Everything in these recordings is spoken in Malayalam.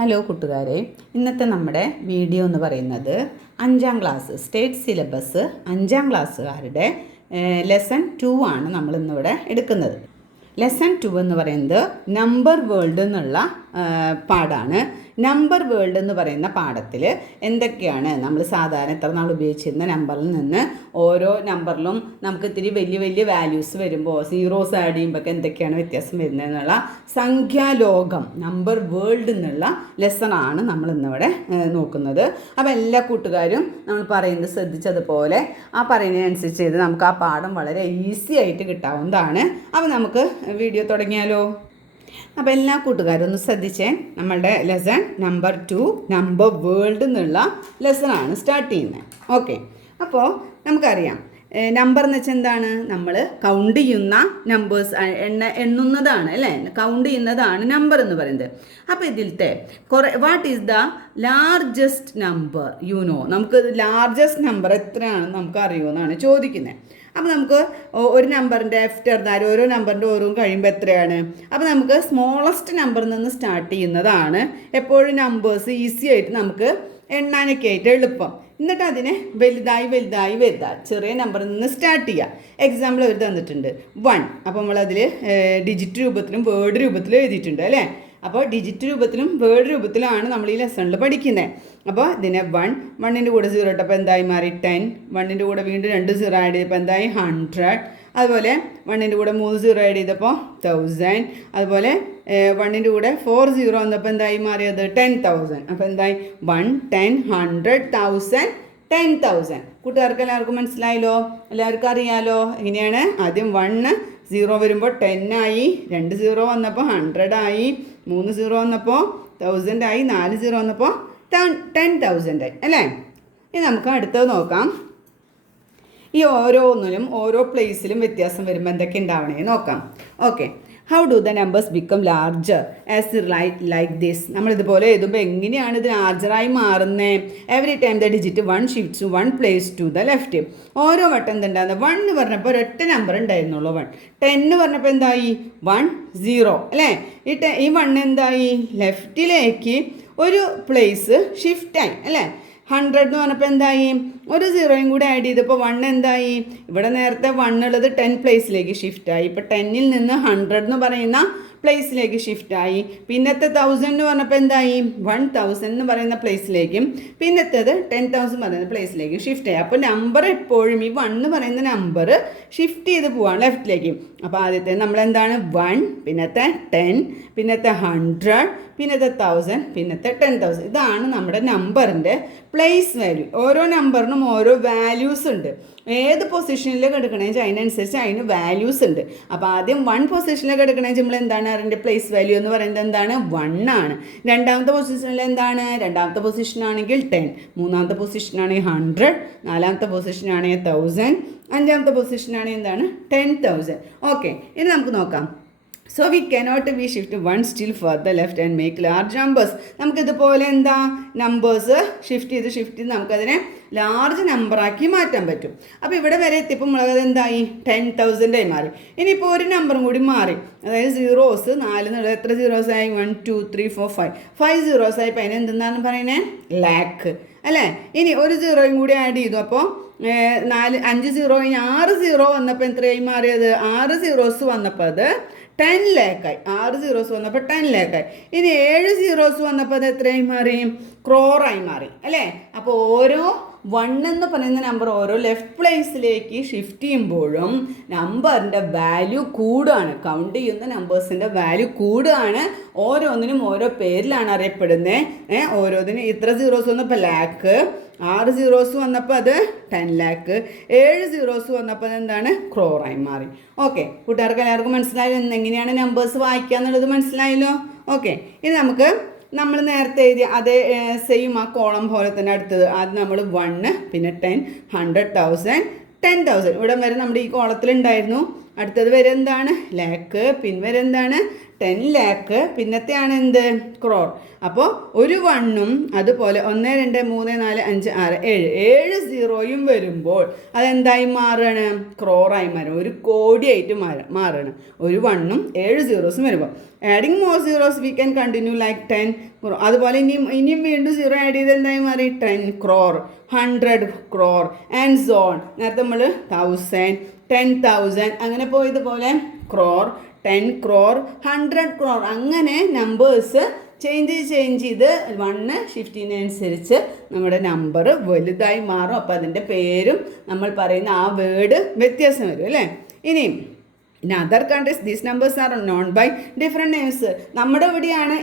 ഹലോ കൂട്ടുകാരെ, ഇന്നത്തെ നമ്മുടെ വീഡിയോ എന്ന് പറയുന്നത് 5ാം ക്ലാസ് സ്റ്റേറ്റ് സിലബസ് 5ാം ക്ലാസ്സുകാരുടെ ലെസൺ 2 ആണ് നമ്മൾ ഇന്നിവിടെ എടുക്കുന്നത്. ലെസൺ 2 എന്ന് പറയുന്നത് നമ്പർ വേൾഡ് എന്നുള്ള പാഠമാണ്. നമ്പർ വേൾഡ് എന്ന് പറയുന്ന പാഠത്തിൽ എന്തൊക്കെയാണ് നമ്മൾ സാധാരണ എത്ര നാൾ ഉപയോഗിച്ചിരുന്ന നമ്പറിൽ നിന്ന് ഓരോ നമ്പറിലും നമുക്ക് ഇത്തിരി വലിയ വലിയ വാല്യൂസ് വരുമ്പോൾ സീറോസ് ആഡ് ചെയ്യുമ്പോൾ എന്തൊക്കെയാണ് വ്യത്യാസം വരുന്നത് എന്നുള്ള സംഖ്യാലോകം നമ്പർ വേൾഡ് എന്നുള്ള ലെസണാണ് നമ്മൾ ഇന്നിവിടെ നോക്കുന്നത്. അപ്പോൾ എല്ലാ കൂട്ടുകാരും നമ്മൾ പറയുന്നത് ശ്രദ്ധിച്ചതുപോലെ ആ പറയുന്നതിനനുസരിച്ച് ചെയ്ത് നമുക്ക് ആ പാഠം വളരെ ഈസി ആയിട്ട് കിട്ടാവുന്നതാണ്. അപ്പോൾ നമുക്ക് വീഡിയോ തുടങ്ങിയാലോ? അപ്പോൾ എല്ലാ കൂട്ടുകാരും ഒന്ന് ശ്രദ്ധിച്ചേ. നമ്മളുടെ ലെസൺ നമ്പർ 2 നമ്പർ വേൾഡ് എന്നുള്ള ലെസണാണ് സ്റ്റാർട്ട് ചെയ്യുന്നത്. ഓക്കെ, അപ്പോൾ നമുക്കറിയാം നമ്പർ എന്ന് വെച്ചാൽ എന്താണ്? നമ്മൾ കൗണ്ട് ചെയ്യുന്ന നമ്പേഴ്സ് എണ്ണുന്നതാണ് അല്ലേ, കൗണ്ട് ചെയ്യുന്നതാണ് നമ്പർ എന്ന് പറയുന്നത്. അപ്പോൾ ഇതിലത്തെ what is the largest number നമുക്ക് ലാർജസ്റ്റ് നമ്പർ എത്രയാണെന്ന് നമുക്ക് അറിയുമെന്നാണ് ചോദിക്കുന്നത്. അപ്പോൾ നമുക്ക് ഒരു നമ്പറിൻ്റെ ആഫ്റ്റർ ഓരോ നമ്പറിൻ്റെ ഓരോന്നും കഴിയുമ്പോൾ എത്രയാണ്? അപ്പോൾ നമുക്ക് സ്മോളസ്റ്റ് നമ്പറിൽ നിന്ന് സ്റ്റാർട്ട് ചെയ്യുന്നതാണ് എപ്പോഴും നമ്പേഴ്സ് ഈസി ആയിട്ട് നമുക്ക് എണ്ണാനൊക്കെ ആയിട്ട് എളുപ്പം. എന്നിട്ട് അതിനെ വലുതായി ചെറിയ നമ്പറിൽ നിന്ന് സ്റ്റാർട്ട് ചെയ്യുക. എക്സാമ്പിൾ അവർ തന്നിട്ടുണ്ട് 1. അപ്പോൾ നമ്മളതിൽ ഡിജിറ്റ് രൂപത്തിലും വേർഡ് രൂപത്തിലും എഴുതിയിട്ടുണ്ട് അല്ലേ. അപ്പോൾ ഡിജിറ്റ് രൂപത്തിലും വേർഡ് രൂപത്തിലാണ് നമ്മൾ ഈ ലെസണിൽ പഠിക്കുന്നത്. അപ്പോൾ ഇതിനെ 1ൻ്റെ കൂടെ 0 ഇട്ടപ്പോൾ എന്തായി മാറി 10. 1ൻ്റെ കൂടെ വീണ്ടും 2 0 ആഡ് ചെയ്തപ്പോൾ എന്തായി 100. അതുപോലെ 1ൻ്റെ കൂടെ 3 0 ആഡ് ചെയ്തപ്പോൾ 1000. അതുപോലെ 1ൻ്റെ കൂടെ 4 0 വന്നപ്പോൾ എന്തായി മാറിയത് 10,000. അപ്പോൾ എന്തായി 1 10 100 1000 10,000. കൂട്ടുകാർക്ക് എല്ലാവർക്കും മനസ്സിലായല്ലോ, എല്ലാവർക്കും അറിയാലോ എങ്ങനെയാണ്? ആദ്യം 1 0 വരുമ്പോൾ 10 ആയി, 2 0 വന്നപ്പോൾ 100 ആയി, 3 0 വന്നപ്പോൾ 1000 ആയി, 4 0 വന്നപ്പോൾ 10,000 ആയി അല്ലേ. ഇനി നമുക്ക് അടുത്തത് നോക്കാം. ഈ ഓരോന്നിലും ഓരോ പ്ലേസിലും വ്യത്യാസം വരുമ്പോൾ എന്തൊക്കെ ഉണ്ടാവണേ നോക്കാം. Okay, how do the numbers become larger as like this? നമ്മളിതുപോലെ എഴുതുമ്പോൾ എങ്ങനെയാണ് ഇത് ലാർജറായി മാറുന്നത്? Every time the digit 1 shifts 1 place to the left. ഓരോ വട്ടം എന്തുണ്ടാകുന്നത്? 1 എന്ന് പറഞ്ഞപ്പോൾ ഒരൊറ്റ നമ്പർ ഉണ്ടായിരുന്നുള്ളൂ 1. 10 എന്ന് പറഞ്ഞപ്പോൾ എന്തായി 1 0 അല്ലേ. ഈ 1 എന്തായി ലെഫ്റ്റിലേക്ക് ഒരു പ്ലേസ് ഷിഫ്റ്റായി അല്ലേ. 100 എന്ന് പറഞ്ഞപ്പോൾ എന്തായി ഒരു 0യും കൂടെ ആഡ് ചെയ്തപ്പോൾ 1 എന്തായി? ഇവിടെ നേരത്തെ 1 ഉള്ളത് 10 പ്ലേസിലേക്ക് ഷിഫ്റ്റായി. ഇപ്പോൾ 10ൽ നിന്ന് 100 എന്ന് പറയുന്ന പ്ലേസിലേക്ക് ഷിഫ്റ്റായി. പിന്നത്തെ 1000 എന്ന് പറഞ്ഞപ്പോൾ എന്തായി 1000 എന്ന് പറയുന്ന പ്ലേസിലേക്കും പിന്നത്തേത് 10,000 പറയുന്ന പ്ലേസിലേക്കും ഷിഫ്റ്റായി. അപ്പോൾ നമ്പർ എപ്പോഴും ഈ 1 എന്ന് പറയുന്ന നമ്പർ ഷിഫ്റ്റ് ചെയ്ത് പോവാണ് ലെഫ്റ്റിലേക്ക്. അപ്പോൾ ആദ്യത്തെ നമ്മളെന്താണ് 1, പിന്നത്തെ 10, പിന്നത്തെ 100, പിന്നത്തെ 1000, പിന്നത്തെ 10,000. ഇതാണ് നമ്മുടെ നമ്പറിൻ്റെ പ്ലേസ് വാല്യൂ. ഓരോ നമ്പറിനും ഓരോ വാല്യൂസ് ഉണ്ട്. ഏത് പൊസിഷനിലേക്ക് എടുക്കണമെങ്കിൽ അതിനനുസരിച്ച് അതിന് വാല്യൂസ് ഉണ്ട്. അപ്പോൾ ആദ്യം 1 പൊസിഷനിലേക്ക് എടുക്കണമെങ്കിൽ നമ്മൾ എന്താണ് അതിൻ്റെ പ്ലേസ് വാല്യൂ എന്ന് പറയുന്നത് എന്താണ് 1 ആണ്. രണ്ടാമത്തെ പൊസിഷനിൽ എന്താണ്? രണ്ടാമത്തെ പൊസിഷനാണെങ്കിൽ 10, മൂന്നാമത്തെ പൊസിഷനാണെങ്കിൽ 100, നാലാമത്തെ പൊസിഷനാണെങ്കിൽ 1000, അഞ്ചാമത്തെ പൊസിഷനാണെങ്കിൽ എന്താണ് 10,000. ഓക്കെ, ഇനി നമുക്ക് നോക്കാം. So we cannot be shift 1 still further left and make large numbers. നമുക്കിതുപോലെ എന്താ നമ്പേഴ്സ് ഷിഫ്റ്റ് ചെയ്ത് നമുക്കതിനെ ലാർജ് നമ്പറാക്കി മാറ്റാൻ പറ്റും. അപ്പോൾ ഇവിടെ വരെ എത്തിയപ്പോൾ നമ്മളത് എന്തായി 10,000 ആയി മാറി. ഇനിയിപ്പോൾ ഒരു നമ്പറും കൂടി മാറി, അതായത് സീറോസ് 4 എന്നുള്ളത് എത്ര സീറോസ് ആയി 1 2 3 4 5 സീറോസ് ആയി. അപ്പോൾ അതിന് എന്തെന്നാണ് പറയുന്നത് ലാക്ക് അല്ലേ. ഇനി ഒരു 0യും കൂടി ആഡ് ചെയ്തു. അപ്പോൾ 5 0 കഴിഞ്ഞ് 6 0 വന്നപ്പോൾ എത്രയായി മാറിയത്? 6 സീറോസ് വന്നപ്പോൾ അത് 10 ലാക്കായി. 6 സീറോസ് വന്നപ്പോൾ 10 ലാക്കായി. ഇനി 7 സീറോസ് വന്നപ്പോൾ അത് എത്രയായി മാറി? ക്രോറായി മാറി അല്ലേ. അപ്പോൾ ഓരോ 1 എന്ന് പറയുന്ന നമ്പർ ഓരോ ലെഫ്റ്റ് പ്ലേസിലേക്ക് ഷിഫ്റ്റ് ചെയ്യുമ്പോഴും നമ്പറിൻ്റെ വാല്യൂ കൂടുകയാണ്. കൗണ്ട് ചെയ്യുന്ന നമ്പേഴ്സിൻ്റെ വാല്യൂ കൂടുകയാണ്. ഓരോന്നിനും ഓരോ പേരിലാണ് അറിയപ്പെടുന്നത്. ഓരോന്നിനും ഇത്ര സീറോസ് വന്നപ്പോൾ ലാക്ക്, 6 സീറോസ് വന്നപ്പോൾ അത് 10 ലാക്ക്, 7 സീറോസ് വന്നപ്പോൾ എന്താണ് ക്രോറായി മാറി. ഓക്കെ, കൂട്ടുകാർക്ക് എല്ലാവർക്കും മനസ്സിലായല്ലോ എങ്ങനെയാണ് നമ്പേഴ്സ് വായിക്കുക എന്നുള്ളത് മനസ്സിലായല്ലോ. ഓക്കെ, ഇനി നമ്മൾ നേരത്തെ എഴുതിയ അതേ സെയിം ആ കോളം പോലെ തന്നെ അടുത്തത് ആദ്യം നമ്മൾ 1, പിന്നെ 10, 100, 1000, 10,000 ഇവിടെ വരെ നമ്മുടെ ഈ കോളത്തിലുണ്ടായിരുന്നു. അടുത്തത് വരെ എന്താണ് ലാക്ക്, പിന്നെ വരെ എന്താണ് 10 lakh, പിന്നത്തെയാണ് എന്ത് ക്രോർ. അപ്പോൾ ഒരു 1ഉം അതുപോലെ 1 2 3 4 5 6 7 സീറോയും വരുമ്പോൾ അതെന്തായി മാറുകയാണ്? ക്രോറായി മാറും, ഒരു കോടിയായിട്ട് മാറുകയാണ്. ഒരു 1ഉം 7 സീറോസും വരുമ്പോൾ adding more zeros we can continue like 10 crore. അതുപോലെ ഇനിയും വീണ്ടും സീറോ ആഡ് ചെയ്ത് എന്തായി മാറി? 10 ക്രോർ, 100 ക്രോർ ആൻഡ് സോൺ. നേരത്തെ നമ്മൾ 1000, 10,000 അങ്ങനെ പോയതുപോലെ ക്രോർ, 10 ക്രോർ, 100 ക്രോർ, അങ്ങനെ നമ്പേഴ്സ് ചേഞ്ച് ചെയ്ത് 1 ഷിഫ്റ്റിനനുസരിച്ച് നമ്മുടെ നമ്പർ വലുതായി മാറും. അപ്പോൾ അതിൻ്റെ പേരും നമ്മൾ പറയുന്ന ആ വേർഡ് വ്യത്യാസം വരും അല്ലേ. ഇനിയും in other countries these numbers are known by different names. നമ്മുടെ ഇവിടെയാണ്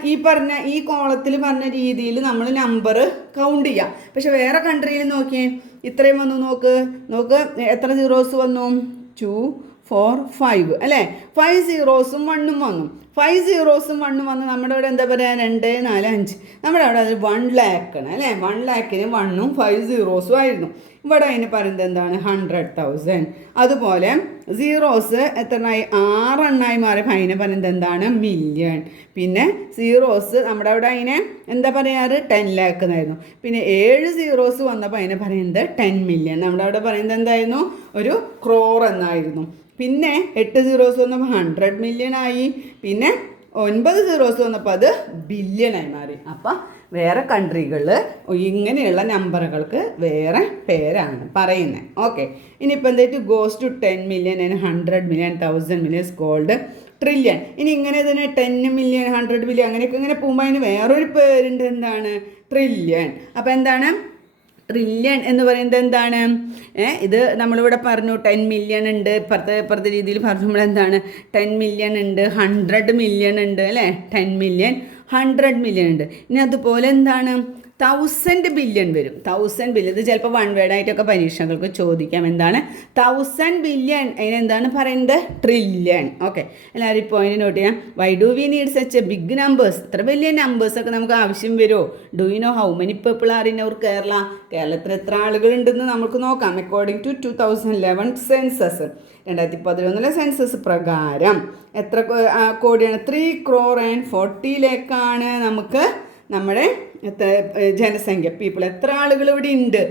ഈ കോളത്തിൽ പറഞ്ഞ രീതിയിൽ നമ്മൾ നമ്പർ കൗണ്ട് ചെയ്യുക. പക്ഷെ വേറെ കൺട്രിയിൽ നോക്കിയേ, ഇത്രയും വന്നു, നോക്ക് എത്ര സീറോസ് വന്നു? 2 4 5 അല്ലേ. 5 സീറോസും 1ഉം വന്നു. 5 സീറോസും 1ഉം വന്ന് നമ്മുടെ ഇവിടെ എന്താ പറയുക? 2 4 5. നമ്മുടെ അവിടെ അത് 1 lakh ആണ് അല്ലേ. 1 lakhന് 1ഉം 5 സീറോസും ആയിരുന്നു. ഇവിടെ അതിന് പറയുന്നത് എന്താണ്? 100,000. അതുപോലെ സീറോസ് എത്രണ്ണായി? 6 എണ്ണായി മാറിയപ്പോൾ അതിനെ പറയുന്നത് എന്താണ്? മില്യൺ. പിന്നെ സീറോസ് നമ്മുടെ അവിടെ അതിനെ എന്താ പറയാറ്? 10 lakh എന്നായിരുന്നു. പിന്നെ 7 സീറോസ് വന്നപ്പോൾ അതിനെ പറയുന്നത് 10 million. നമ്മുടെ അവിടെ പറയുന്നത് എന്തായിരുന്നു? ഒരു ക്രോർ എന്നായിരുന്നു. പിന്നെ 8 സീറോസ് വന്നപ്പോൾ 100 million ആയി. പിന്നെ 9 സീറോസ് വന്നപ്പോൾ അത് ബില്യണായി മാറി. അപ്പം വേറെ കൺട്രികളിൽ ഇങ്ങനെയുള്ള നമ്പറുകൾക്ക് വേറെ പേരാണ് പറയുന്നത്. ഓക്കെ, ഇനിയിപ്പോൾ എന്തായിട്ട് goes to 10 million and 100 million, 1000 million called trillion. ഇനി ഇങ്ങനെ തന്നെ 10 million, 100 million അങ്ങനെയൊക്കെ ഇങ്ങനെ പോകുമ്പോൾ അതിന് വേറൊരു പേരുണ്ട്. എന്താണ്? ട്രില്യൺ. അപ്പോൾ എന്താണ് ട്രില്യൺ എന്ന് പറയുന്നത്? എന്താണ് ഇത് നമ്മളിവിടെ പറഞ്ഞു 10 million ഉണ്ട്, ഇപ്പുറത്തെ രീതിയിൽ പറഞ്ഞപ്പോൾ എന്താണ്? 10 million ഉണ്ട്, 100 million ഉണ്ട് അല്ലേ. 10 million, 100 million ഉണ്ട്. ഇനി അതുപോലെ എന്താണ്? 1000 billion വരും. 1000 billion ഇത് ചിലപ്പോൾ വൺ വേർഡായിട്ടൊക്കെ പരീക്ഷകൾക്ക് ചോദിക്കാം. എന്താണ് 1000 billion? അതിനെന്താണ് പറയുന്നത്? ട്രില്യൺ. ഓക്കെ, എല്ലാവരും ഈ പോയിന്റ് നോട്ട് ചെയ്യാം. Why do we need such a big numbers? ഇത്ര വലിയ നമ്പേഴ്സൊക്കെ നമുക്ക് ആവശ്യം വരുമോ? Do you know how many people are in our Kerala? കേരളത്തിൽ എത്ര ആളുകളുണ്ടെന്ന് നമുക്ക് നോക്കാം. അക്കോർഡിംഗ് ടു 2011 സെൻസസ്, 2011 സെൻസസ് പ്രകാരം എത്ര കോടിയാണ്? 3 crore and 40 lakh ആണ് നമുക്ക് നമ്മുടെ ജനസംഖ്യ. പീപ്പിൾ എത്ര ആളുകൾ ഇവിടെ ഉണ്ട്?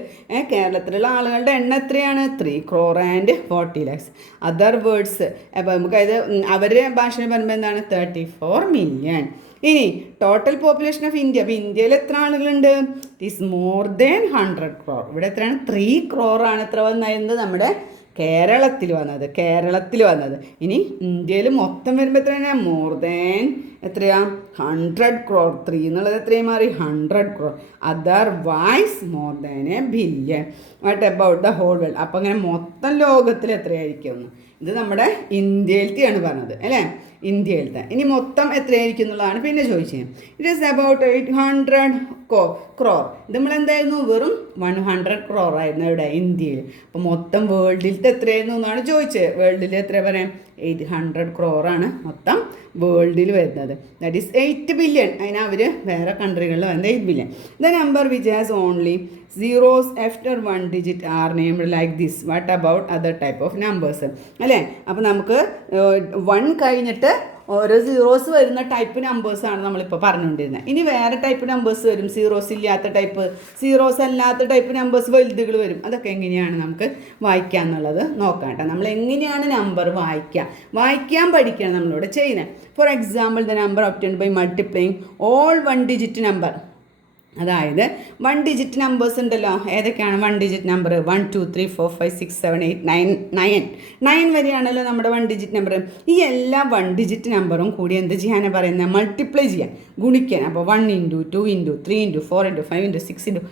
കേരളത്തിലുള്ള ആളുകളുടെ എണ്ണം എത്രയാണ്? 3 crore and 40 lakhs. Other words അപ്പോൾ നമുക്കത് അവരുടെ ഭാഷയിൽ പറയുമ്പോൾ എന്താണ്? 34 million. ഇനി ടോട്ടൽ പോപ്പുലേഷൻ ഓഫ് ഇന്ത്യ. അപ്പോൾ ഇന്ത്യയിൽ എത്ര ആളുകളുണ്ട്? It is more than 100 crore. ഇവിടെ എത്രയാണ്? 3 crore ആണ് എത്ര വന്നത്? നമ്മുടെ കേരളത്തിൽ വന്നത്. ഇനി ഇന്ത്യയിൽ മൊത്തം വരുമ്പോൾ എത്രയാണ്? മോർ ദാൻ എത്രയാ? 100 crore. 3 എന്നുള്ളത് എത്രയും മാറി? 100 crore. Otherwise more than a billion. What about the whole world? അപ്പോൾ അങ്ങനെ മൊത്തം ലോകത്തിൽ എത്രയായിരിക്കും? ഇത് നമ്മുടെ ഇന്ത്യയിലത്തെയാണ് പറഞ്ഞത് അല്ലേ. ഇന്ത്യയിലത്തെ. ഇനി മൊത്തം എത്രയായിരിക്കും എന്നുള്ളതാണ് പിന്നെ ചോദിച്ചത്. It is about 800 crore. ഇത് നമ്മളെന്തായിരുന്നു? വെറും 100 crore ആയിരുന്നു ഇവിടെ ഇന്ത്യയിൽ. അപ്പോൾ മൊത്തം വേൾഡിലത്തെ എത്രയായിരുന്നു എന്നാണ് ചോദിച്ചത്. വേൾഡിൽ എത്ര പറയാം? 800 crore ആണ് മൊത്തം വേൾഡിൽ വരുന്നത്. That is 8 billion. അതിന് അവർ വേറെ കൺട്രികളിൽ വരുന്നത് 8 billion. The number which has only zeros after 1 digit are named like this. What about other type of numbers അല്ലേ. അപ്പോൾ നമുക്ക് 1 കഴിഞ്ഞിട്ട് ഓരോ സീറോസ് വരുന്ന ടൈപ്പ് നമ്പേഴ്സാണ് നമ്മളിപ്പോൾ പറഞ്ഞുകൊണ്ടിരുന്നത്. ഇനി വേറെ ടൈപ്പ് നമ്പേഴ്സ് വരും. സീറോസ് ഇല്ലാത്ത ടൈപ്പ്, സീറോസ് അല്ലാത്ത ടൈപ്പ് നമ്പേഴ്സ് വലുതുകൾ വരും. അതൊക്കെ എങ്ങനെയാണ് നമുക്ക് വായിക്കുക എന്നുള്ളത് നോക്കാം കേട്ടോ. നമ്മൾ എങ്ങനെയാണ് നമ്പർ വായിക്കാൻ പഠിക്കണം നമ്മളിവിടെ ചെയ്യുന്നത്. For example, the number obtained by multiplying all 1 digit number. അതായത് 1 digit നമ്പേഴ്സ് ഉണ്ടല്ലോ. ഏതൊക്കെയാണ് 1 digit നമ്പർ? 1 2 3 4 5 6 7 8 9 വരെയാണല്ലോ നമ്മുടെ 1 digit നമ്പർ. ഈ എല്ലാ 1 digit നമ്പറും കൂടി എന്ത് ചെയ്യാനാണ് പറയുന്നത്? മൾട്ടിപ്ലൈ ചെയ്യാൻ, ഗുണിക്കാൻ. അപ്പോൾ 1 × 2 × 3 × 4 × 5 × 6 ×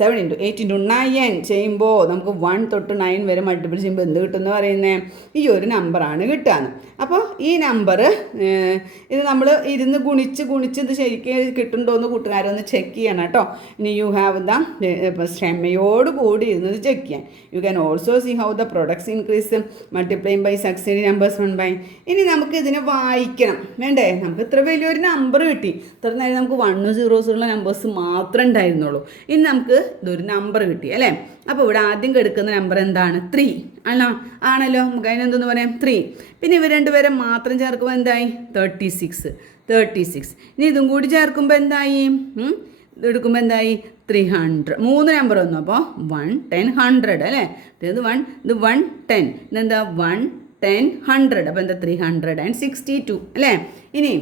7 × 8 × 9 ചെയ്യുമ്പോൾ നമുക്ക് 1 തൊട്ട് 9 വരെ മൾട്ടിപ്ലൈ ചെയ്യുമ്പോൾ എന്ത് കിട്ടുമെന്ന് പറയുന്നത്? ഈ ഒരു നമ്പറാണ് കിട്ടുകയെന്ന്. അപ്പോൾ ഈ നമ്പർ ഇത് നമ്മൾ ഇരുന്ന് ഗുണിച്ച് ഇത് ശരിക്കും കിട്ടുന്നുണ്ടോ എന്ന് കൂട്ടുകാരൊന്ന് ചെക്ക് ചെയ്യണം കേട്ടോ. ഇനി യു ഹാവ് ദ ക്ഷമയോട് കൂടി ഇരുന്നത് ചെക്ക് ചെയ്യാൻ. You can also see how the products increase multiplying by succeeding numbers 1 by. ഇനി നമുക്ക് ഇതിനെ വായിക്കണം വേണ്ടേ? നമുക്ക് ഇത്ര വലിയൊരു നമ്പർ കിട്ടി. ഇത്ര നേരം നമുക്ക് 1 zeros ഉള്ള നമ്പേഴ്സ് മാത്രമേ ഉണ്ടായിരുന്നുള്ളൂ. ഇനി നമുക്ക് ഇതൊരു നമ്പർ കിട്ടി അല്ലേ. അപ്പോൾ ഇവിടെ ആദ്യം എടുക്കുന്ന നമ്പർ എന്താണ് 3 ആണല്ലോ നമുക്ക് അതിനെന്തെന്ന് പറയാം 3. പിന്നെ ഇവർ രണ്ടുപേരെ മാത്രം ചേർക്കുമ്പോൾ എന്തായി 36. ഇനി ഇതും കൂടി ചേർക്കുമ്പോൾ എന്തായി എടുക്കുമ്പോൾ എന്തായി 300. 3 നമ്പർ വന്നു അപ്പോൾ 1 10 100 അല്ലേ. ഇത് 1 10 ഇതെന്താ 1 10 100 അപ്പോൾ എന്താ 362 അല്ലേ. ഇനി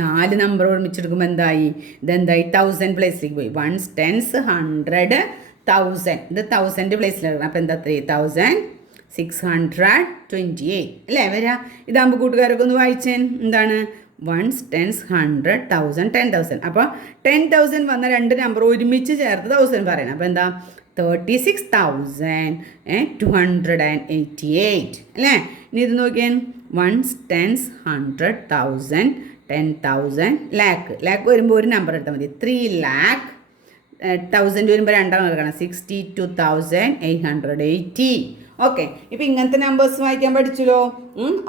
4 നമ്പർ ഒരുമിച്ചെടുക്കുമ്പോൾ എന്തായി ഇതെന്തായി 1000 പ്ലേസിലേക്ക് പോയി 1s 10s 100 1000 ഇത് 1000 പ്ലേസിലെടുക്കണം അപ്പോൾ എന്താ 3628 അല്ലേ വരാ. ഇതാകുമ്പോൾ കൂട്ടുകാരൊക്കെ ഒന്ന് വായിച്ചേൻ എന്താണ് 1s 10s 100 1000 10,000 അപ്പോൾ 10,000 വന്ന രണ്ട് നമ്പർ ഒരുമിച്ച് ചേർത്ത് 1000 പറയണം അപ്പോൾ എന്താ 36,288 അല്ലേ. ഇനി ഇത് നോക്കിയാൽ 1s 10s 100 1000 10,000 ലാക്ക് വരുമ്പോൾ ഒരു നമ്പർ എടുത്താൽ മതി 3,00,000 വരുമ്പോൾ രണ്ടാം എടുക്കണം 62,880. ഓക്കെ ഇപ്പോൾ ഇങ്ങനത്തെ നമ്പേഴ്സ് വായിക്കാൻ പഠിച്ചല്ലോ.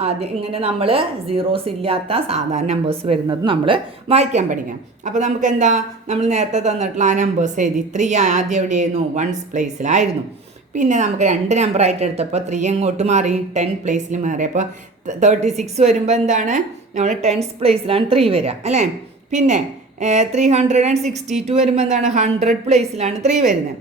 ആദ്യം ഇങ്ങനെ നമ്മൾ സീറോസ് ഇല്ലാത്ത സാധാരണ നമ്പേഴ്സ് വരുന്നത് നമ്മൾ വായിക്കാൻ പഠിക്കാം. അപ്പോൾ നമുക്ക് എന്താ നമ്മൾ നേരത്തെ തന്നിട്ടുള്ള ആ നമ്പേഴ്സ് എഴുതി 3 ആദ്യം എവിടെയായിരുന്നു 1s പ്ലേസിലായിരുന്നു. പിന്നെ നമുക്ക് 2 നമ്പറായിട്ട് എടുത്തപ്പോൾ 3 അങ്ങോട്ട് മാറി 10 പ്ലേസിൽ മാറി അപ്പോൾ 36 വരുമ്പോൾ എന്താണ് നമ്മൾ 10s പ്ലേസിലാണ് 3 വരിക അല്ലേ. പിന്നെ 362 വരുമ്പോൾ എന്താണ് 100 പ്ലേസിലാണ് 3 വരുന്നത്.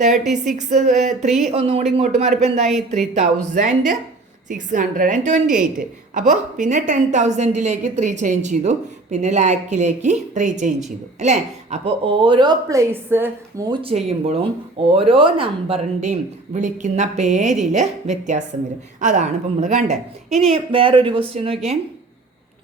36 3 ഒന്നും കൂടി ഇങ്ങോട്ട് മാറിയപ്പോൾ എന്തായി 3,628. അപ്പോൾ പിന്നെ 10,000ലേക്ക് 3 ചേഞ്ച് ചെയ്തു, പിന്നെ ലാക്കിലേക്ക് 3 ചേഞ്ച് ചെയ്തു അല്ലേ. അപ്പോൾ ഓരോ പ്ലേസ് മൂവ് ചെയ്യുമ്പോഴും ഓരോ നമ്പറിൻ്റെയും വിളിക്കുന്ന പേരിൽ വ്യത്യാസം വരും. അതാണ് ഇപ്പോൾ നമ്മൾ കണ്ടത്. ഇനി വേറൊരു ക്വസ്റ്റ്യൻ നോക്കിയേ.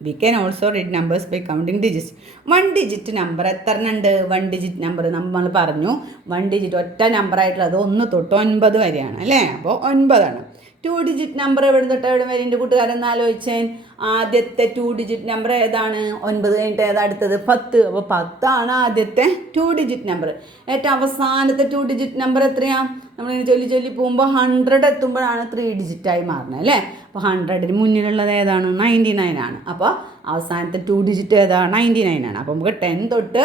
We can also read numbers by counting digits. 1 digit number എത്ര ഉണ്ട് 1 digit നമ്പർ നമ്മൾ പറഞ്ഞു 1 digit ഒറ്റ നമ്പറായിട്ടുള്ളത് 1 തൊട്ട് 9 വരെയാണ് അല്ലേ. അപ്പോൾ 9 ആണ്. 2 digit നമ്പർ എവിടെ തൊട്ട് എവിടെ വരെ എൻ്റെ കൂട്ടുകാരെന്ന് ആലോചിച്ചേൻ. ആദ്യത്തെ 2 digit നമ്പർ ഏതാണ് 9 കഴിഞ്ഞിട്ട് ഏതാ അടുത്തത് 10. അപ്പോൾ 10 ആണ് ആദ്യത്തെ 2 digit നമ്പർ. ഏറ്റവും അവസാനത്തെ 2 digit നമ്പർ എത്രയാണ് നമ്മളിങ്ങനെ ചൊല്ലി പോകുമ്പോൾ 100 എത്തുമ്പോഴാണ് 3 ഡിജിറ്റായി മാറുന്നത് അല്ലേ. അപ്പോൾ 100ന് മുന്നിലുള്ളത് ഏതാണ് 99 ആണ്. അപ്പോൾ അവസാനത്തെ 2 digit ഏതാണ് 99 ആണ്. അപ്പോൾ നമുക്ക് 10 തൊട്ട്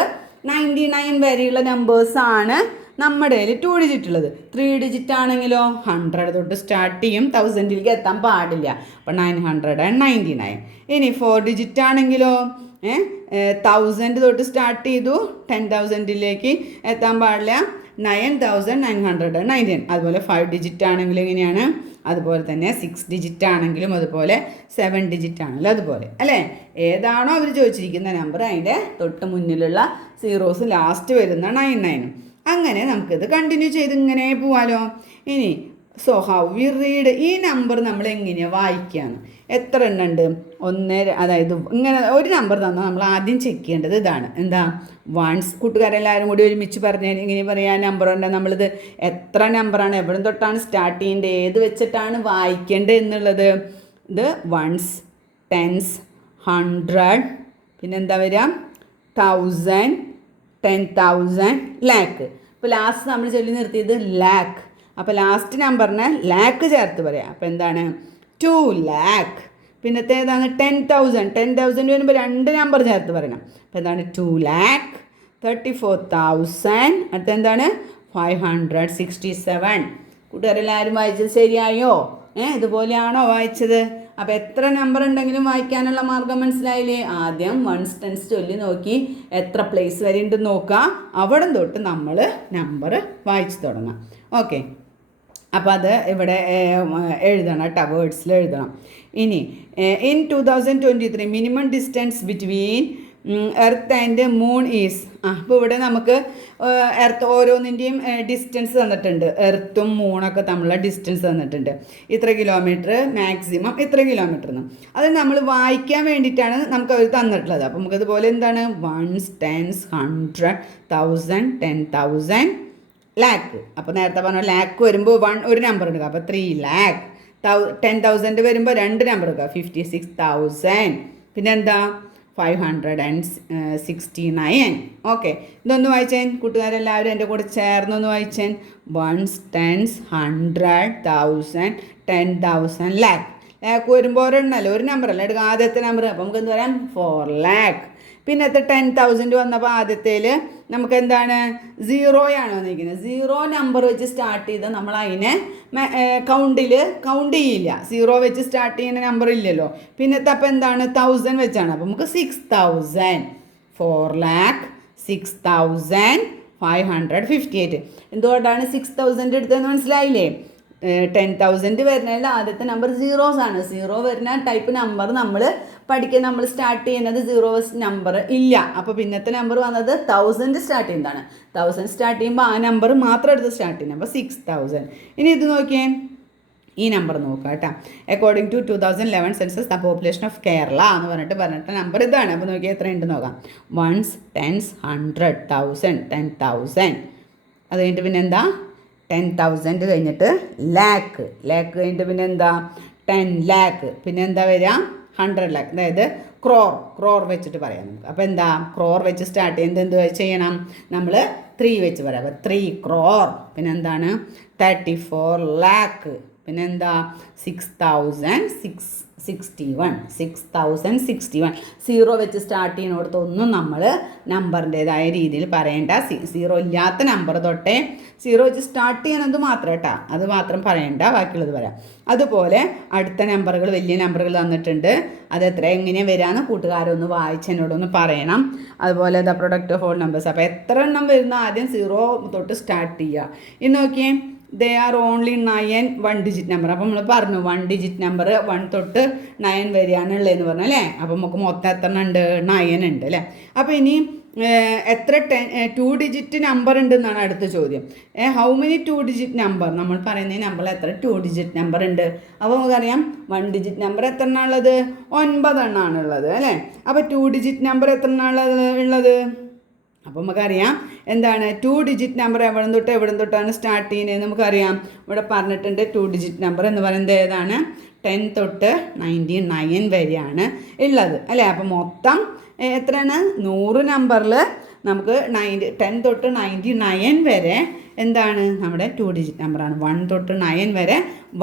99 വരെയുള്ള നമ്പേഴ്സാണ് നമ്മുടെ കയ്യിൽ 2 digit ഉള്ളത്. 3 digit ആണെങ്കിലോ 100 തൊട്ട് സ്റ്റാർട്ട് ചെയ്യും, 1000ലേക്ക് എത്താൻ പാടില്ല. അപ്പോൾ 999. ഇനി 4 digit ആണെങ്കിലോ 1000 തൊട്ട് സ്റ്റാർട്ട് ചെയ്തു 10,000ലേക്ക് എത്താൻ പാടില്ല, 9,999. അതുപോലെ 5 digit ആണെങ്കിലും എങ്ങനെയാണ്, അതുപോലെ തന്നെ 6 digit ആണെങ്കിലും അതുപോലെ 7 digit ആണെങ്കിലും അതുപോലെ അല്ലേ. ഏതാണോ അവർ ചോദിച്ചിരിക്കുന്ന നമ്പർ അതിൻ്റെ തൊട്ട് മുന്നിലുള്ള സീറോസ് ലാസ്റ്റ് വരുന്ന 99. അങ്ങനെ നമുക്കിത് കണ്ടിന്യൂ ചെയ്ത് ഇങ്ങനെ പോവാലോ. ഇനി സോ ഹൗ വി റീഡ് ഈ നമ്പർ നമ്മൾ എങ്ങനെയാണ് വായിക്കുകയാണ്. എത്ര എണ്ണം ഉണ്ട് 1 അതായത് ഇങ്ങനെ ഒരു നമ്പർ തന്നാൽ നമ്മൾ ആദ്യം ചെക്ക് ചെയ്യേണ്ടത് ഇതാണ് എന്താ വൺസ്. കൂട്ടുകാരെല്ലാവരും കൂടി ഒരുമിച്ച് പറഞ്ഞാൽ ഇങ്ങനെ പറയാൻ നമ്പർ ഉണ്ട് നമ്മളിത് എത്ര നമ്പറാണ് എവിടെ തൊട്ടാണ് സ്റ്റാർട്ട് ചെയ്യേണ്ടത് ഏത് വെച്ചിട്ടാണ് വായിക്കേണ്ടത് എന്നുള്ളത്. ഇത് 1s 10s 100 പിന്നെന്താ വരിക 1000 10,000 ലാക്ക്. ഇപ്പോൾ ലാസ്റ്റ് നമ്മൾ ചൊല്ലി നിർത്തിയത് ലാക്ക്. അപ്പോൾ ലാസ്റ്റ് നമ്പറിന് ലാക്ക് ചേർത്ത് പറയാം. അപ്പോൾ എന്താണ് 2 lakh. പിന്നത്തെ ഏതാണ് 10,000 വരുമ്പോൾ 2 നമ്പർ ചേർത്ത് പറയണം. അപ്പോൾ എന്താണ് 2,34,000. അടുത്ത എന്താണ് 567. കൂട്ടുകാരെല്ലാവരും വായിച്ചത് ശരിയായോ? ഇതുപോലെയാണോ വായിച്ചത്? അപ്പോൾ എത്ര നമ്പർ ഉണ്ടെങ്കിലും വായിക്കാനുള്ള മാർഗം മനസ്സിലായില്ലേ? ആദ്യം 1s 10s ചൊല്ലി നോക്കി എത്ര പ്ലേസ് വരെ ഉണ്ടെന്ന് നോക്കുക, അവിടെ തൊട്ട് നമ്മൾ നമ്പർ വായിച്ചു തുടങ്ങാം. ഓക്കെ, അപ്പോൾ അത് ഇവിടെ എഴുതണം കേട്ടോ, വേർഡ്സിൽ എഴുതണം. ഇനി in 2023 minimum distance between earth and moon is. അപ്പോൾ ഇവിടെ നമുക്ക് എർത്ത് ഓരോന്നിൻ്റെയും ഡിസ്റ്റൻസ് തന്നിട്ടുണ്ട്. എർത്തും മൂണൊക്കെ തമ്മിലുള്ള ഡിസ്റ്റൻസ് തന്നിട്ടുണ്ട്. ഇത്ര കിലോമീറ്റർ, മാക്സിമം ഇത്ര കിലോമീറ്റർ എന്ന്. അത് നമ്മൾ വായിക്കാൻ വേണ്ടിയിട്ടാണ് നമുക്ക് അവർ തന്നിട്ടുള്ളത്. അപ്പോൾ നമുക്കതുപോലെ എന്താണ് 1s 10s 100 1000 10,000 ലാക്ക്. അപ്പോൾ നേരത്തെ പറഞ്ഞ ലാക്ക് വരുമ്പോൾ ഒരു നമ്പർ എടുക്കുക, അപ്പോൾ 3 lakh. 10,000 വരുമ്പോൾ 2 നമ്പർ എടുക്കുക, 56,000. പിന്നെന്താ 569. ഓക്കെ, ഇതൊന്ന് വായിച്ചേൻ കൂട്ടുകാരെല്ലാവരും എൻ്റെ കൂടെ ചേർന്നൊന്ന് വായിച്ചേൻ. 1s 10s 100 1000 10,000 lakh. ലാക്ക് വരുമ്പോൾ ഒരെണ്ണമല്ല, ഒരു നമ്പറല്ല എടുക്കുക, ആദ്യത്തെ നമ്പർ. അപ്പോൾ നമുക്ക് എന്ത് പറയാം 4 lakh. പിന്നത്തെ 10,000 വന്നപ്പോൾ ആദ്യത്തേൽ നമുക്ക് എന്താണ് സീറോയാണ് വന്നിരിക്കുന്നത്. സീറോ നമ്പർ വെച്ച് സ്റ്റാർട്ട് ചെയ്താൽ നമ്മൾ അതിനെ കൗണ്ട് ചെയ്യില്ല. സീറോ വെച്ച് സ്റ്റാർട്ട് ചെയ്യുന്ന നമ്പർ ഇല്ലല്ലോ. പിന്നത്തെ അപ്പോൾ എന്താണ് 1000 വെച്ചാണ്. അപ്പോൾ നമുക്ക് 6,000 4,06,558. എന്തുകൊണ്ടാണ് 6,000 എടുത്തതെന്ന് മനസ്സിലായില്ലേ? 10,000 വരുന്നതിൽ ആദ്യത്തെ നമ്പർ സീറോസ് ആണ്. സീറോ വരുന്ന ടൈപ്പ് നമ്പർ നമ്മൾ സ്റ്റാർട്ട് ചെയ്യുന്നത് സീറോ നമ്പർ ഇല്ല. അപ്പോൾ പിന്നത്തെ നമ്പർ വന്നത് 1000 സ്റ്റാർട്ട് ചെയ്യുന്നതാണ്. 1000 സ്റ്റാർട്ട് ചെയ്യുമ്പോൾ ആ നമ്പർ മാത്രം എടുത്ത് സ്റ്റാർട്ട് ചെയ്യുന്നത്. അപ്പോൾ 6,000. ഇനി ഇത് നോക്കിയേ, ഈ നമ്പർ നോക്കാം കേട്ടോ. According to 2011 census the population of Kerala എന്ന് പറഞ്ഞിട്ട് നമ്പർ ഇതാണ്. അപ്പോൾ നോക്കിയാൽ എത്രയുണ്ട് നോക്കാം. 1s, 10s, 100, 1000, 10,000. അത് കഴിഞ്ഞിട്ട് പിന്നെ എന്താ 10,000 കഴിഞ്ഞിട്ട് ലാക്ക് കഴിഞ്ഞിട്ട് പിന്നെ എന്താ 10 lakh. പിന്നെ എന്താ വരിക 100 lakh. അതായത് ക്രോർ വെച്ചിട്ട് പറയാം നമുക്ക്. അപ്പോൾ എന്താ ക്രോർ വെച്ച് സ്റ്റാർട്ട് ചെയ്യുന്നത് എന്ത് ചെയ്യണം നമ്മൾ 3 വെച്ച് പറയാം. അപ്പോൾ 3 crore. പിന്നെ എന്താണ് 34 lakh. പിന്നെ എന്താ 6,061. സീറോ വെച്ച് സ്റ്റാർട്ട് ചെയ്യുന്നിടത്തൊന്നും നമ്മൾ നമ്പറിൻ്റേതായ രീതിയിൽ പറയേണ്ട. സീറോ ഇല്ലാത്ത നമ്പർ തൊട്ടേ സീറോ വെച്ച് സ്റ്റാർട്ട് ചെയ്യുന്നത് മാത്രം കേട്ടോ, അത് മാത്രം പറയണ്ട, ബാക്കിയുള്ളത് പറയാം. അതുപോലെ അടുത്ത നമ്പറുകൾ, വലിയ നമ്പറുകൾ തന്നിട്ടുണ്ട്. അത് എങ്ങനെയാണ് വരികയെന്ന് കൂട്ടുകാരൊന്ന് വായിച്ച് എന്നോടൊന്ന് പറയണം. അതുപോലെ the product of all numbers. അപ്പോൾ എത്ര എണ്ണം വരുന്ന ആദ്യം സീറോ തൊട്ട് സ്റ്റാർട്ട് ചെയ്യുക. ഇനി നോക്കിയേ, they are only 9 1 digit number. അപ്പോൾ നമ്മൾ പറഞ്ഞു 1 ഡിജിറ്റ് നമ്പർ 1 തൊട്ട് 9 വരികയാണുള്ളതെന്ന് പറഞ്ഞു അല്ലേ. അപ്പോൾ നമുക്ക് മൊത്തം എത്ര ഉണ്ട് 9 ഉണ്ട് അല്ലേ. അപ്പോൾ ഇനി എത്ര 2 ഡിജിറ്റ് നമ്പർ ഉണ്ടെന്നാണ് അടുത്ത ചോദ്യം. How many 2 digit number? നമ്മൾ പറയുന്ന നമ്പറിൽ എത്ര 2 ഡിജിറ്റ് നമ്പർ ഉണ്ട്? അപ്പോൾ നമുക്കറിയാം 1 ഡിജിറ്റ് നമ്പർ എത്ര എണ്ണമുള്ളത് 9 എണ്ണമാണുള്ളത് അല്ലേ. അപ്പോൾ 2 ഡിജിറ്റ് നമ്പർ എത്ര എണ്ണമുള്ളത്? അപ്പോൾ നമുക്കറിയാം എന്താണ് 2 ഡിജിറ്റ് നമ്പർ എവിടെ തൊട്ടാണ് സ്റ്റാർട്ട് ചെയ്യുന്നത് നമുക്കറിയാം. ഇവിടെ പറഞ്ഞിട്ടുണ്ട് 2 ഡിജിറ്റ് നമ്പർ എന്ന് പറയുന്നത് ഏതാണ് 10 തൊട്ട് 99 വരെയാണ് ഉള്ളത് അല്ലേ. അപ്പോൾ മൊത്തം എത്രയാണ് 100 നമ്പറിൽ നമുക്ക് 10 തൊട്ട് 99 വരെ എന്താണ് നമ്മുടെ 2 ഡിജിറ്റ് നമ്പറാണ്. 1 തൊട്ട് 9 വരെ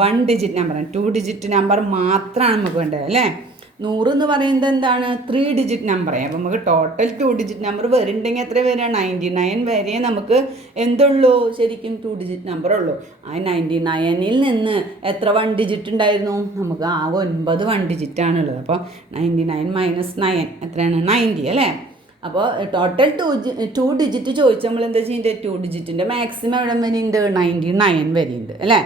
1 ഡിജിറ്റ് നമ്പറാണ്. 2 ഡിജിറ്റ് നമ്പർ മാത്രമാണ് നമുക്ക് വേണ്ടത് അല്ലേ. 100 എന്ന് പറയുന്നത് എന്താണ് 3 ഡിജിറ്റ് നമ്പറേ. അപ്പോൾ നമുക്ക് ടോട്ടൽ 2 ഡിജിറ്റ് നമ്പർ വരുന്നുണ്ടെങ്കിൽ എത്ര വരിക 99 വരെ നമുക്ക് എന്തുള്ളൂ ശരിക്കും 2 ഡിജിറ്റ് നമ്പർ ഉള്ളൂ. ആ 99ൽ നിന്ന് എത്ര 1 ഡിജിറ്റ് ഉണ്ടായിരുന്നു? നമുക്ക് ആകെ 9 1 ഡിജിറ്റാണുള്ളത്. അപ്പോൾ 99 - 9 എത്രയാണ് 90 അല്ലേ. അപ്പോൾ ടോട്ടൽ 2 ഡിജിറ്റ് ചോദിച്ചാൽ നമ്മൾ എന്താ ചെയ്യുന്നത് 2 ഡിജിറ്റിൻ്റെ മാക്സിമം എവിടെ വരെയുണ്ട് 99 വരെയുണ്ട് അല്ലേ.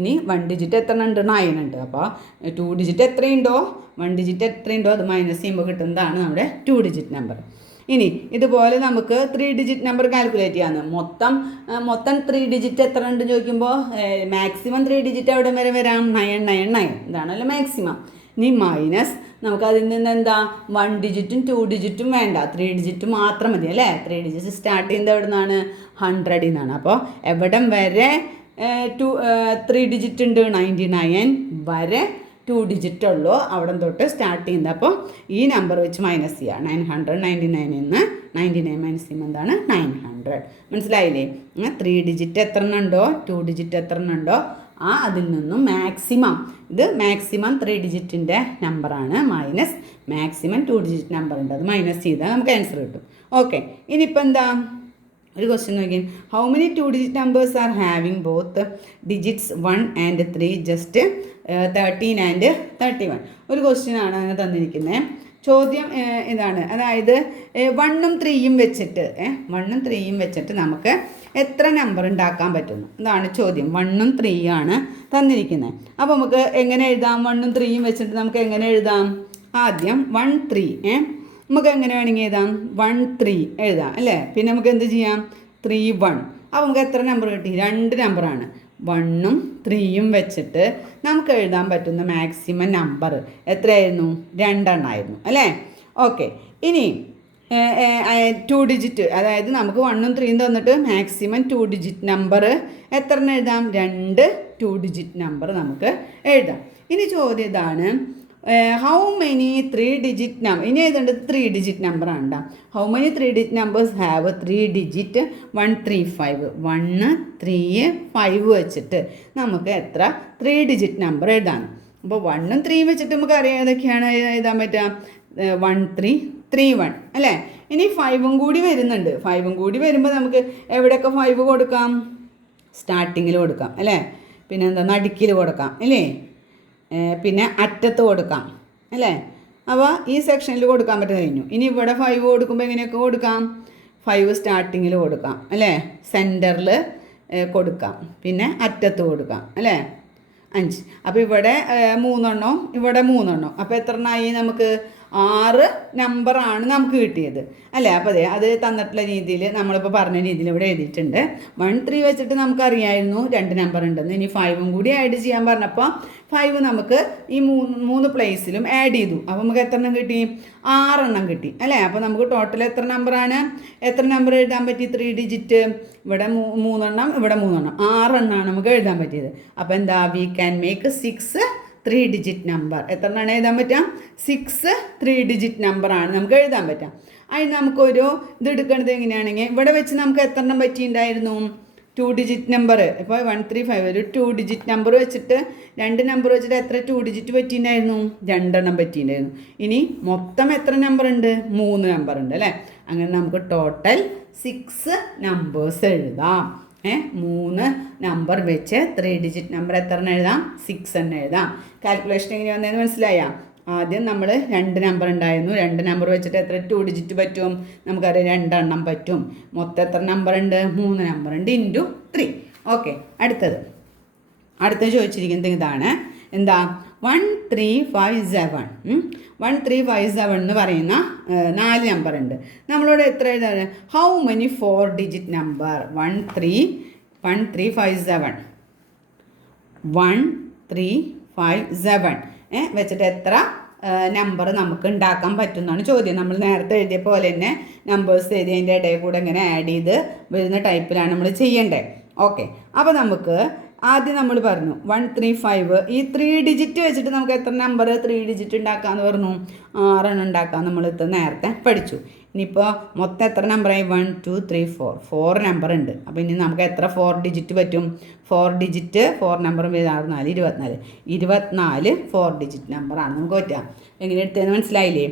ഇനി 1 ഡിജിറ്റ് എത്ര ഉണ്ട് 9 ഉണ്ട്. അപ്പോൾ 2 ഡിജിറ്റ് എത്രയുണ്ടോ 1 ഡിജിറ്റ് എത്രയുണ്ടോ അത് മൈനസ് ചെയ്യുമ്പോൾ കിട്ടുന്നതാണ് നമ്മുടെ 2 ഡിജിറ്റ് നമ്പർ. ഇനി ഇതുപോലെ നമുക്ക് 3 ഡിജിറ്റ് നമ്പർ കാൽക്കുലേറ്റ് ചെയ്യാമെന്ന്. മൊത്തം 3 ഡിജിറ്റ് എത്ര ഉണ്ട് ചോദിക്കുമ്പോൾ മാക്സിമം 3 ഡിജിറ്റ് എവിടെ വരെ വരാം 999 ഇതാണല്ലോ മാക്സിമം. ഇനി മൈനസ് നമുക്ക് അതിൽ നിന്ന് എന്താ 1 ഡിജിറ്റും 2 ഡിജിറ്റും വേണ്ട 3 ഡിജിറ്റ് മാത്രം മതി അല്ലേ. 3 ഡിജിറ്റ് സ്റ്റാർട്ട് ചെയ്യുന്നത് എവിടെ നിന്നാണ് 100 നിന്നാണ്. അപ്പോൾ എവിടം വരെ 3 ഡിജിറ്റ് ഉണ്ട് 99 വരെ 2 ഡിജിറ്റ് ഉള്ളൂ അവിടെ തൊട്ട് സ്റ്റാർട്ട് ചെയ്യുന്നത്. അപ്പോൾ ഈ നമ്പർ വെച്ച് മൈനസ് ചെയ്യുക 999 നിന്ന് 99 മൈനസ് ചെയ്യുമ്പോൾ എന്താണ് 900. മനസ്സിലായില്ലേ. 3 ഡിജിറ്റ് എത്ര ഉണ്ടോ 2 ഡിജിറ്റ് എത്ര ഉണ്ടോ അതിൽ നിന്നും മാക്സിമം ഇത് മാക്സിമം 3 ഡിജിറ്റിൻ്റെ നമ്പറാണ് മൈനസ് മാക്സിമം 2 ഡിജിറ്റ് നമ്പർ ഉണ്ട് അത് മൈനസ് ചെയ്താൽ നമുക്ക് ആൻസർ കിട്ടും. ഓക്കെ. ഇനിയിപ്പോൾ എന്താ ഒരു ക്വസ്റ്റ്യൻ നോക്കി. How many 2 digit numbers are having both digits 1 and 3 just 13 and 31? ഒരു ക്വസ്റ്റ്യൻ ആണ് അങ്ങനെ തന്നിരിക്കുന്നത്. ചോദ്യം ഇതാണ്, അതായത് 1ഉം 3ഉം വെച്ചിട്ട് 1ഉം 3ഉം വെച്ചിട്ട് നമുക്ക് എത്ര നമ്പർ ഉണ്ടാക്കാൻ പറ്റുന്നു ഇതാണ് ചോദ്യം. 1ഉം 3ഉം ആണ് തന്നിരിക്കുന്നത്. അപ്പോൾ നമുക്ക് എങ്ങനെ എഴുതാം 1ഉം 3ഉം വെച്ചിട്ട് നമുക്ക് എങ്ങനെ എഴുതാം? ആദ്യം 1 3 നമുക്ക് എങ്ങനെ വേണമെങ്കിൽ എഴുതാം 1 3 എഴുതാം അല്ലേ. പിന്നെ നമുക്ക് എന്ത് ചെയ്യാം 3 1. അപ്പോൾ നമുക്ക് എത്ര നമ്പർ കിട്ടി 2 നമ്പറാണ്. 1ഉം 3ഉം വെച്ചിട്ട് നമുക്ക് എഴുതാൻ പറ്റുന്ന മാക്സിമം നമ്പർ എത്രയായിരുന്നു 2 എണ്ണമായിരുന്നു അല്ലേ. ഓക്കെ. ഇനി 2 ഡിജിറ്റ് അതായത് നമുക്ക് 1ഉം 3ഉം തന്നിട്ട് മാക്സിമം 2 ഡിജിറ്റ് നമ്പർ എത്ര എഴുതാം 2 2 ഡിജിറ്റ് നമ്പർ നമുക്ക് എഴുതാം. ഇനി ചോദ്യം ഇതാണ് ഹൗ മെനി 3 ഡിജിറ്റ് നമ്പർ. ഇനി ഏതുണ്ട് 3 ഡിജിറ്റ് നമ്പർ ആണ്. How many 3 digit numbers have 3 digit 1 3 5 1 3 5 വെച്ചിട്ട് നമുക്ക് എത്ര 3 ഡിജിറ്റ് നമ്പർ എഴുതാം. അപ്പോൾ 1ഉം 3ഉം വെച്ചിട്ട് നമുക്ക് അറിയാം ഏതൊക്കെയാണ് എഴുതാൻ പറ്റുക 1 3 3 1 അല്ലേ. ഇനി 5 കൂടി വരുന്നുണ്ട്. 5 കൂടി വരുമ്പോൾ നമുക്ക് എവിടെയൊക്കെ 5 കൊടുക്കാം? സ്റ്റാർട്ടിങ്ങിൽ കൊടുക്കാം അല്ലേ. പിന്നെ എന്താ, നടുക്കിൽ കൊടുക്കാം അല്ലേ. പിന്നെ അറ്റത്ത് കൊടുക്കാം അല്ലേ. അപ്പോൾ ഈ സെക്ഷനിൽ കൊടുക്കാൻ പറ്റുന്ന കഴിഞ്ഞു. ഇനി ഇവിടെ 5 കൊടുക്കുമ്പോൾ എങ്ങനെയൊക്കെ കൊടുക്കാം? 5 സ്റ്റാർട്ടിങ്ങിൽ കൊടുക്കാം അല്ലേ, സെൻറ്ററിൽ കൊടുക്കാം, പിന്നെ അറ്റത്ത് കൊടുക്കാം അല്ലേ. 5. അപ്പോൾ ഇവിടെ 3 എണ്ണം, ഇവിടെ 3 എണ്ണം. അപ്പോൾ എത്ര എണ്ണമായി? നമുക്ക് 6 നമ്പറാണ് നമുക്ക് കിട്ടിയത് അല്ലേ. അപ്പോൾ അതെ, അത് തന്നിട്ടുള്ള രീതിയിൽ നമ്മളിപ്പോൾ പറഞ്ഞ രീതിയിൽ ഇവിടെ എഴുതിയിട്ടുണ്ട്. 1 3 വെച്ചിട്ട് നമുക്കറിയായിരുന്നു 2 നമ്പർ ഉണ്ടെന്ന്. ഇനി 5 കൂടി ആഡ് ചെയ്യാൻ പറഞ്ഞപ്പോൾ 5 നമുക്ക് ഈ മൂന്ന് പ്ലേസിലും ആഡ് ചെയ്തു. അപ്പോൾ നമുക്ക് എത്ര എണ്ണം കിട്ടി? 6 എണ്ണം കിട്ടി അല്ലേ. അപ്പോൾ നമുക്ക് ടോട്ടൽ എത്ര നമ്പറാണ്? എത്ര നമ്പർ എഴുതാൻ പറ്റി? 3 ഡിജിറ്റ്. ഇവിടെ 3 എണ്ണം, ഇവിടെ 3 എണ്ണം, 6 എണ്ണമാണ് നമുക്ക് എഴുതാൻ പറ്റിയത്. അപ്പോൾ എന്താ, we can make 6 3 digit number. എത്ര എണ്ണം എഴുതാൻ പറ്റാം? 6 3 ഡിജിറ്റ് നമ്പറാണ് നമുക്ക് എഴുതാൻ പറ്റാം. അതിന് നമുക്കൊരു ഇത് എടുക്കേണ്ടത് എങ്ങനെയാണെങ്കിൽ, ഇവിടെ വെച്ച് നമുക്ക് എത്ര എണ്ണം പറ്റിയിട്ടുണ്ടായിരുന്നു? 2 ഡിജിറ്റ് നമ്പർ. ഇപ്പോൾ 1 3 5 ഒരു 2 ഡിജിറ്റ് നമ്പർ വെച്ചിട്ട് 2 നമ്പർ വെച്ചിട്ട് എത്ര 2 ഡിജിറ്റ് പറ്റിയിട്ടുണ്ടായിരുന്നു? 2 എണ്ണം പറ്റിയിട്ടുണ്ടായിരുന്നു. ഇനി മൊത്തം എത്ര നമ്പർ ഉണ്ട്? 3 നമ്പർ ഉണ്ട് അല്ലേ. അങ്ങനെ നമുക്ക് ടോട്ടൽ 6 നമ്പേഴ്സ് എഴുതാം. 3 നമ്പർ വെച്ച് 3 ഡിജിറ്റ് നമ്പർ എത്ര എണ്ണം എഴുതാം? 6 എണ്ണം എഴുതാം. കാൽക്കുലേഷൻ എങ്ങനെ വന്നതെന്ന് മനസ്സിലായാൽ? ആദ്യം നമ്മൾ 2 നമ്പർ ഉണ്ടായിരുന്നു. 2 നമ്പർ വെച്ചിട്ട് എത്ര 2 ഡിജിറ്റ് പറ്റും? നമുക്കറിയാം 2 എണ്ണം പറ്റും. മൊത്തം എത്ര നമ്പർ ഉണ്ട്? 3 നമ്പർ ഉണ്ട് ഇൻറ്റു 3. ഓക്കെ, അടുത്ത ചോദിച്ചിരിക്കുന്നത് ഇതാണ്. എന്താ? 1 3 5 7. 1 3 5 7 എന്ന് പറയുന്ന 4 നമ്പർ ഉണ്ട്. നമ്മളോട് എത്ര എഴുതാണ്? How many 4 digit number? 1 3 5 7. 1 3 5 7 വെച്ചിട്ട് എത്ര നമ്പർ നമുക്ക് ഉണ്ടാക്കാൻ പറ്റുമെന്നാണ് ചോദ്യം. നമ്മൾ നേരത്തെ എഴുതിയ പോലെ തന്നെ നമ്പേഴ്സ് എഴുതി അതിൻ്റെ ഇടയിൽ കൂടെ ഇങ്ങനെ ആഡ് ചെയ്ത് വരുന്ന ടൈപ്പിലാണ് നമ്മൾ ചെയ്യേണ്ടത്. ഓക്കെ, അപ്പോൾ നമുക്ക് ആദ്യം നമ്മൾ പറഞ്ഞു 1 3 5. ഈ 3 ഡിജിറ്റ് വെച്ചിട്ട് നമുക്ക് എത്ര നമ്പർ 3 ഡിജിറ്റ് ഉണ്ടാക്കാമെന്ന് പറഞ്ഞു? 6 എണ്ണം ഉണ്ടാക്കാം. നമ്മളിത് നേരത്തെ പഠിച്ചു. ഇനിയിപ്പോൾ മൊത്തം എത്ര നമ്പറായി? 1 2 3 4 നമ്പർ ഉണ്ട്. അപ്പോൾ ഇനി നമുക്ക് എത്ര 4 ഡിജിറ്റ് പറ്റും? 4 ഡിജിറ്റ് 4 നമ്പർ 4 24 4 ഡിജിറ്റ് നമ്പറാണ് നമുക്ക് പറ്റുക. എങ്ങനെ എടുത്തതെന്ന് മനസ്സിലായില്ലേ?